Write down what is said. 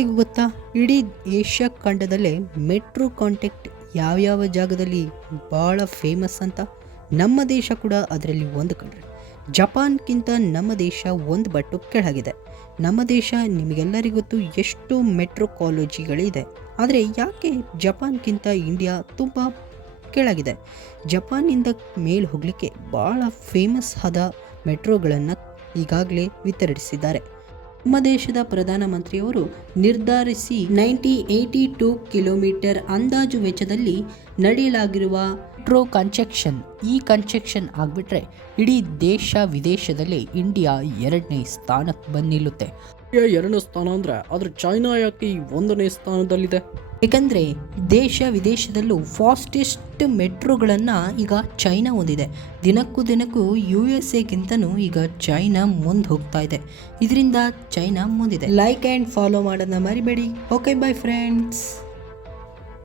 ಈಗ ಗೊತ್ತಾ, ಇಡೀ ಏಷ್ಯಾ ಖಂಡದಲ್ಲೇ ಮೆಟ್ರೋ ಕಾಂಟ್ಯಾಕ್ಟ್ ಯಾವ್ಯಾವ ಜಾಗದಲ್ಲಿ ಭಾಳ ಫೇಮಸ್ ಅಂತ. ನಮ್ಮ ದೇಶ ಕೂಡ ಅದರಲ್ಲಿ ಒಂದು ಕಂಡ್ರೆ. ಜಪಾನ್ಗಿಂತ ನಮ್ಮ ದೇಶ ಒಂದು ಬಟ್ಟು ಕೆಳಗಿದೆ. ನಮ್ಮ ದೇಶ ನಿಮಗೆಲ್ಲರಿಗೂ ಗೊತ್ತು ಎಷ್ಟು ಮೆಟ್ರೋ ಕಾಲೇಜಿಗಳಿದೆ. ಆದರೆ ಯಾಕೆ ಜಪಾನ್ಗಿಂತ ಇಂಡಿಯಾ ತುಂಬ ಕೆಳಗಿದೆ? ಜಪಾನಿಂದ ಮೇಲೆ ಹೋಗಲಿಕ್ಕೆ ಭಾಳ ಫೇಮಸ್ ಆದ ಮೆಟ್ರೋಗಳನ್ನು ಈಗಾಗಲೇ ವಿತರಿಸಿದ್ದಾರೆ. ನಮ್ಮ ದೇಶದ ಪ್ರಧಾನಮಂತ್ರಿಯವರು ನಿರ್ಧರಿಸಿ 982 ಕಿಲೋಮೀಟರ್ ಅಂದಾಜು ವೆಚ್ಚದಲ್ಲಿ ನಡೆಯಲಾಗಿರುವ ಮೆಟ್ರೋ ಕನ್ಸ್ಟ್ರಕ್ಷನ್. ಈ ಕನ್ಸ್ಟ್ರಕ್ಷನ್ ಆಗಿಬಿಟ್ರೆ ಇಡೀ ದೇಶ ವಿದೇಶದಲ್ಲಿ ಇಂಡಿಯಾ 2ನೇ ಸ್ಥಾನಕ್ಕೆ ಬಂದು ನಿಲ್ಲುತ್ತೆ. ಇಂಡಿಯಾ 2ನೇ ಸ್ಥಾನ ಅಂದರೆ ಆದರೆ ಚೈನಾ ಯಾಕೆ ಈ 1ನೇ ಸ್ಥಾನದಲ್ಲಿದೆ? ಏಕೆಂದರೆ ದೇಶ ವಿದೇಶದಲ್ಲೂ ಫಾಸ್ಟೆಸ್ಟ್ ಮೆಟ್ರೋಗಳನ್ನು ಈಗ ಚೈನಾ ಹೊಂದಿದೆ. ದಿನಕ್ಕೂ USA ಈಗ ಚೈನಾ ಮುಂದೆ ಹೋಗ್ತಾ ಇದೆ. ಇದರಿಂದ ಚೈನಾ ಮುಂದಿದೆ. ಲೈಕ್ ಆ್ಯಂಡ್ ಫಾಲೋ ಮಾಡೋದನ್ನ ಮರಿಬೇಡಿ. Okay, by friends.